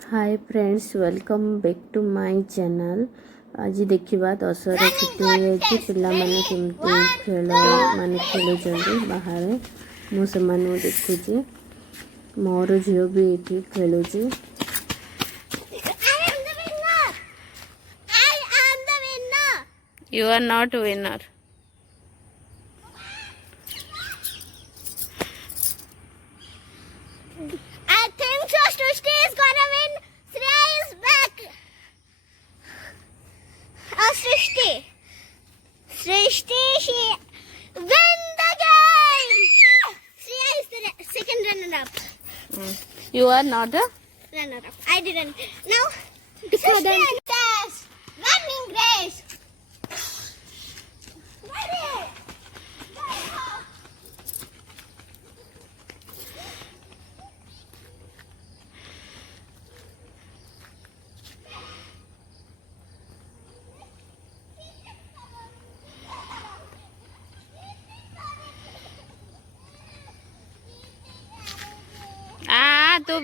Hi friends, welcome back to my channel. आज देखा दशहरा छुट्टी हो जाए पिला माने केमती खेल माने खेलुंट बाहर मुझे देखुची मोर झील भी ये खेलुची। You are not winner. I think so. Srishti is gonna win. Shreya is back. Oh, Srishti. Srishti, she win the game. Shreya is the second runner-up. You are not a Runner-up. I didn't. Now, Srishti and Tess. Running race. Ready? तो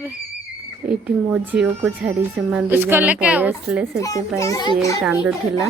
ये मो झील को छाड़ी से पलैसले से सी कांदुला।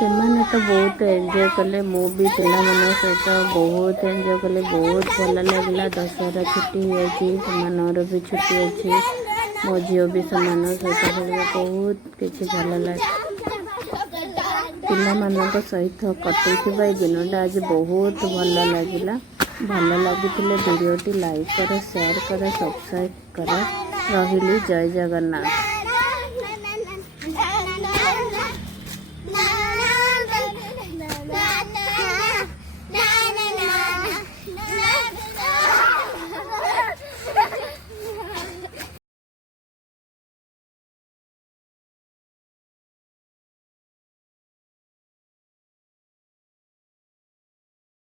ସେମାନେ ତ ବହୁତ ଏନ୍ଜୟ କଲେ, ମୁଁ ବି ପିଲାମାନଙ୍କ ସହିତ ବହୁତ ଏନ୍ଜୟ କଲେ, ବହୁତ ଭଲ ଲାଗିଲା। ଦଶହରା ଛୁଟି ହେଇଯାଇଛି, ସେମାନଙ୍କର ବି ଛୁଟି ଅଛି, ମୋ ଝିଅ ବି ସେମାନଙ୍କ ସହିତ ଖେଳିବା ବହୁତ କିଛି ଭଲ ଲାଗେ। ପିଲାମାନଙ୍କ ସହିତ କଟେଇଥିବା ଏଇ ଦିନଟା ଆଜି ବହୁତ ଭଲ ଲାଗିଲା। ଭଲ ଲାଗିଥିଲେ ଭିଡ଼ିଓଟି ଲାଇକ୍ କର, ସେୟାର କର, ସବସ୍କ୍ରାଇବ୍ କର। ରହିଲି, ଜୟ ଜଗନ୍ନାଥ।